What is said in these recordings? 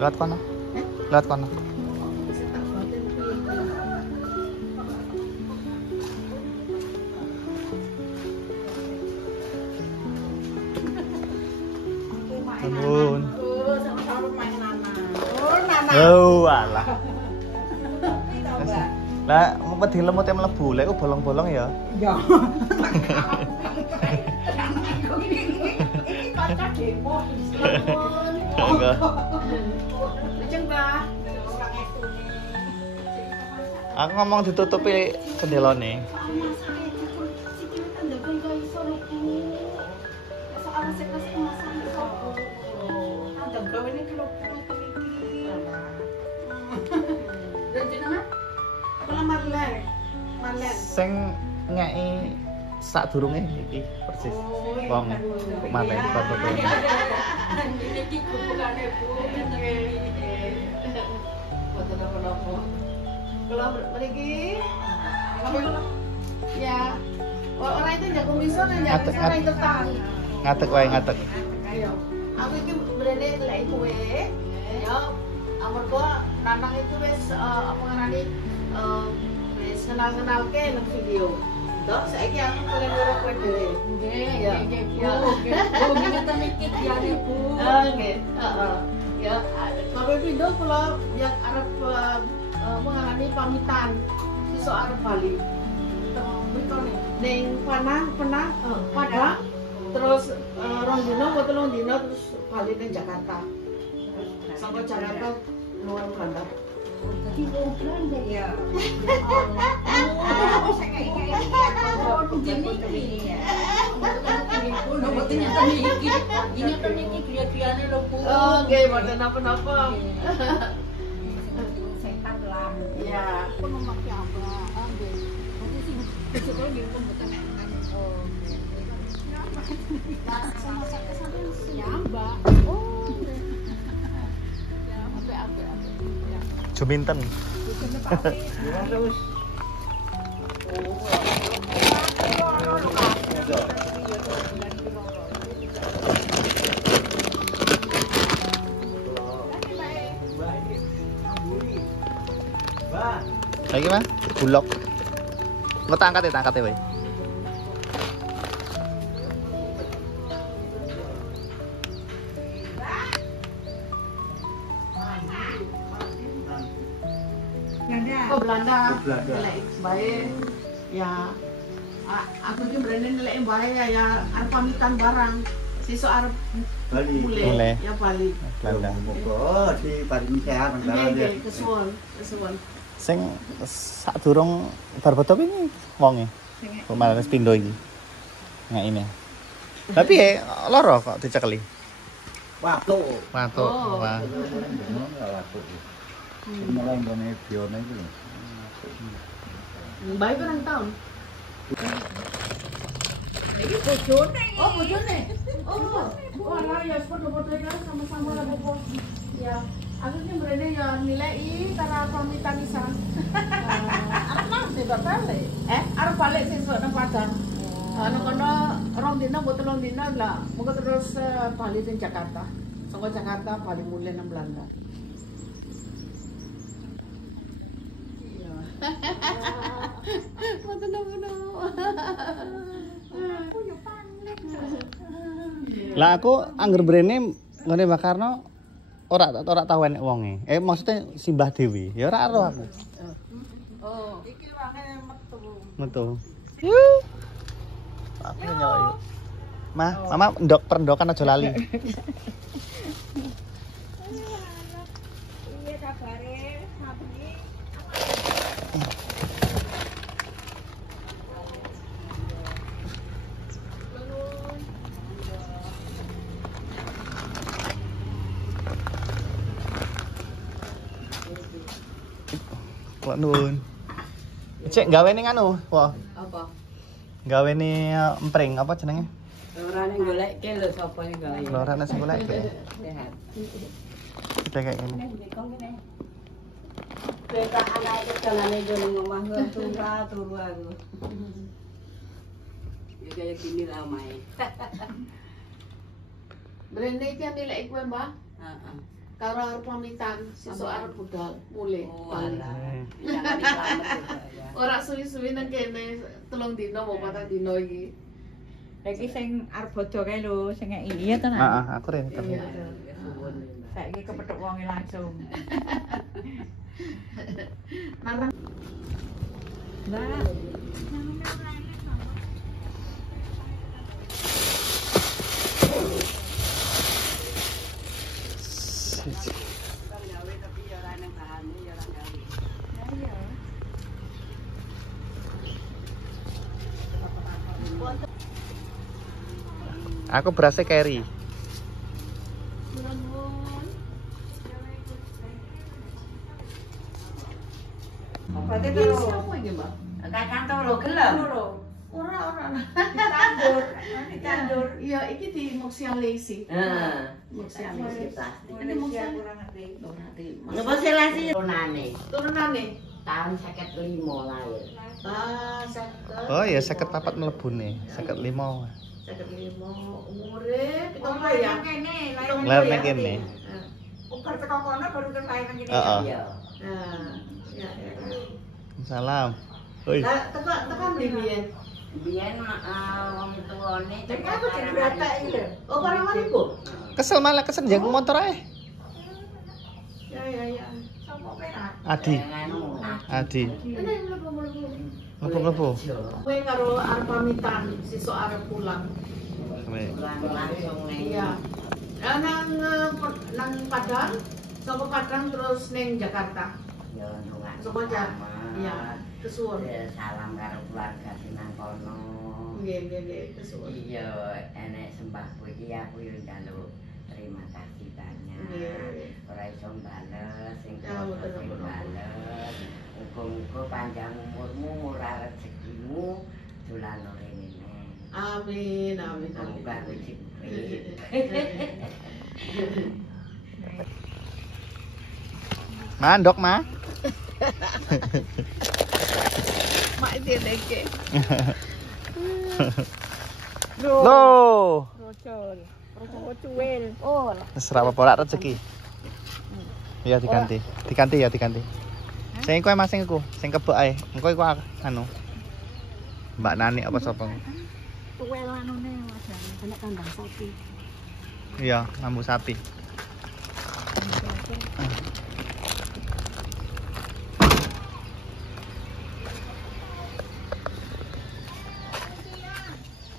Lewat kono. Lewat kono. Nuwun. Sama-sama main Nana. Oh, Nana. Oh, alah. Lah, wedi lemut yang mlebu, lek bolong-bolong ya. Ya. Ini kaca demo. Enggak. Lajeng, Mbah. Aku ngomong ditutupi jendelane. Sing ngeki sadurunge iki persis. Wong mate foto-foto. Iki gubukane Bu. Foto apa-apa. Kalau mriki ya orang itu jago miso kan jago cara itu tang. Ngatek wae ngatek. Ayo. Aku iki brene lek kowe. Ya amarga Nanang itu wis apa ngarani wis kenal-kenalke nang video. Dok saiki aku pengen ngurus kowe dhewe. Nggih, Bu. Bu ngeten iki diane Bu. Nggih, heeh. Ya, kalau video kula ya arep mengalami pamitan sesuk arep bali. Ning Padang terus rong dino apa telung dino terus bali ning Jakarta. Saka Jakarta luar Belanda. Jadi luar Belanda ya. Oh, saya kayak ini. Ini kan iki gria-griane lho Bu. Oh, nggih, mboten napa-napa. Setan lah. Iya. Aku memakai apa? Nggih. Berarti sing besok nggih pembuatan enak. Oh, nggih. Sama sampai ya, Mbak. Oh, nggih. Ya, apik. Ya. Juminten. Ya, terus. Lagi mah bulog. Engko tak angkat ya wae. Belanda. Nilai bae ya. Aku iki brene nilai bae ya arep pamitan barang. Sesuk arep Mulai. Ya Bali. Belanda. Muga diparingi sehat nang Nggih, kesuwun. Sing sadurung bar foto ini wonge. Kok malah wis pindho iki. Nek ini. Tapi loro kok dicekeli. Watuk. Matuk. Wah. Watuk. Mulai ngene bione iki lho. Bae berang tahun. Iki bojone. Oh, bojone. Oh, alah ya foto-foto kan sama-sama lah bobo. Ya. Aku ki mrene ya nilai cara pamitan isan. Arep nang sesuk balik. Arep balik sesuk nang Padang. Nang kono 2 dina apa 3 dina lah. Mengko terus bali ning Jakarta. Saka Jakarta bali mulih nang Belanda. Iya. Foto-foto. Aku yo panik. Lah aku angger brene ngene Mbak Karno ora tau enek wonge. Maksudnya simbah dewi. Ya ora ero aku. Oh, iki wange Metu. Aku nyoyo. Mama ndok perendokan aja lali. Iya kabare, mabni. Kok nuwun. Cek gawe ning anu, wah. Apa? Gawe ni empring apa jenenge? Ora ning goleke lho sapa sing gawe. Lora nang golek. Sehat. Kita kayak gini. Beta anak itu jalane yo ning omah turu aku. Ya kayak gini lah omahe. Brene iki nilai kowe, Mbak? Heeh. karo arep pamitan sesuk arep budal mulih. Jangan diselamat juga ya. Ora suwi-suwi nang kene 3 dina apa 4 dina iki. Lagi sing arep bodo kae lho, sing iya to Nak? Heeh, aku rene. Iya. Saiki kepethuk wonge langsung. Nanang Mbak. Aku berasnya carry. Obatnya iki to. sapa iki, Mbak? Kakang to lho gelem. Ora. Ditandur, ditandur. Iya, iki di Moxialesi. Heeh. Moxialesi. Ini Malaysia kurang ngerti. Napa selasi turunane? Turunane. Tahun 55 lahir. Ah, 50. Oh ya 54 mlebune, 55. 55 umure pitung Lahir ya. nang kene, Lahir nang kene. Ubar teko kono baru terus lahir nang kene. Heeh. Iya. Nah, ya. Salam. Oi. Lah tekan ndi biyen? Biyen wong tuane Jadi aku jadi gratek iki lho. Oh, barang mariku. Kesel malah kesel jago motor ae. Ya. Sopo penak? Adi. Nganu. Adi. Ini mlebu-mlebu. Mlebu-mlebu. Kowe karo arep pamitan, sesuk arep pulang. Langsung ning. Iya. Nang Padang, saka Padang terus ning Jakarta. Ya nunggak. Saka Jakarta. Iya, kesuwun. Salam karo keluarga sinang kono. Nggih, kesuwun. Iya, enek sembahku iki aku yo njaluk terima kasih banyak. Nggih. Ora iso bales sing Ya, betul. bales. Muga-muga panjang umurmu, murah rezekimu, dolan rene. Amin. Muga rezeki. Mandok, Ma. Mak deke. Loh. Rocol. Rocol cuwil. Oh, Wis ora apa-apa lak rezeki. Iya diganti. Diganti. Sing kowe Mas sing iku, sing kebek ae. Engko iku anu. Mbak Nani apa sapa? cuwil anune Mas. Enak kandang sapi. Iya, lambu sapi.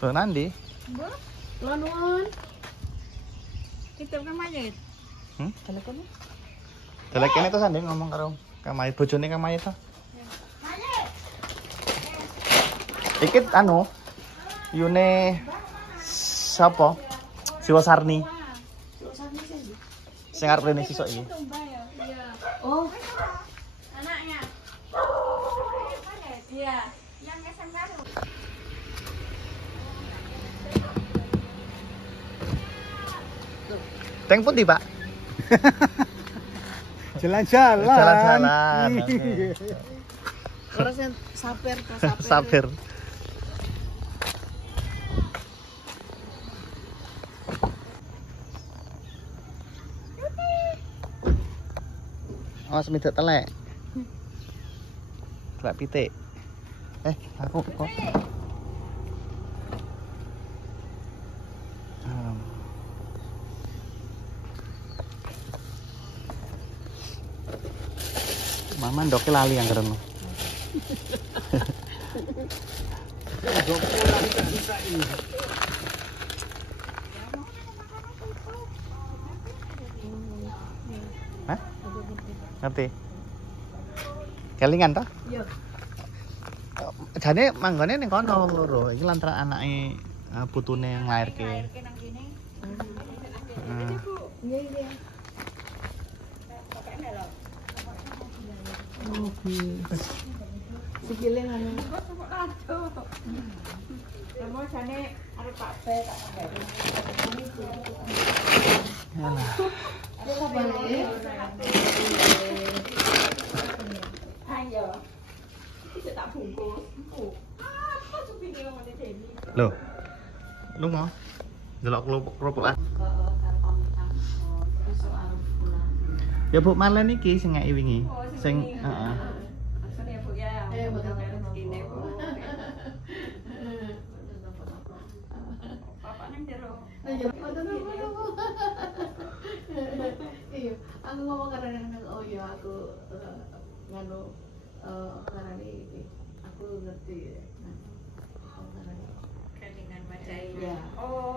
Bang Nandi? Kula nuwun. Kita kan mayit. Telepon. Delek kene to sanding ngomong karo Kamai bojone Kamai to. Iki anu Yune sapa? Siwasarni. Sing arep rene sisuk iki. Oh, Anaknya. Iya, yang SMK. Teng pundi, Pak? Jalan-jalan. Jalan-jalan. ora sing saper. Sabar. Awas midhat telek. Telek pitik. Aku kok. Mama ndoke lali yang keren. Hah? Ngerti? Kelingan toh? Iya. Jane manggone ning kono wong loro. Iki lantaran anake putune nglairke. Nang kene. Heeh. Iya. Sikile ngono. Kamu jane arep Pak Be tak nggawe. Yalah. Ada kabare. Ayo. Iki tak bungkus. Apa supine ngomongnya Deni? Loh. Lu mau? Delok kerupuk lah. Karo pamitan. Besok arep pulang. Ya Bu Marlen iki sing ngeki wingi. Oh, Sing wingi. heeh. Asal ya Bu ya. Betul. Rezekine Bu. Bapak nang jero. Iya, aku ngomong kadang-kadang oh ya aku nganu karena ini aku ngerti. Nah, aku karena Kelingan wajah Iya. Oh,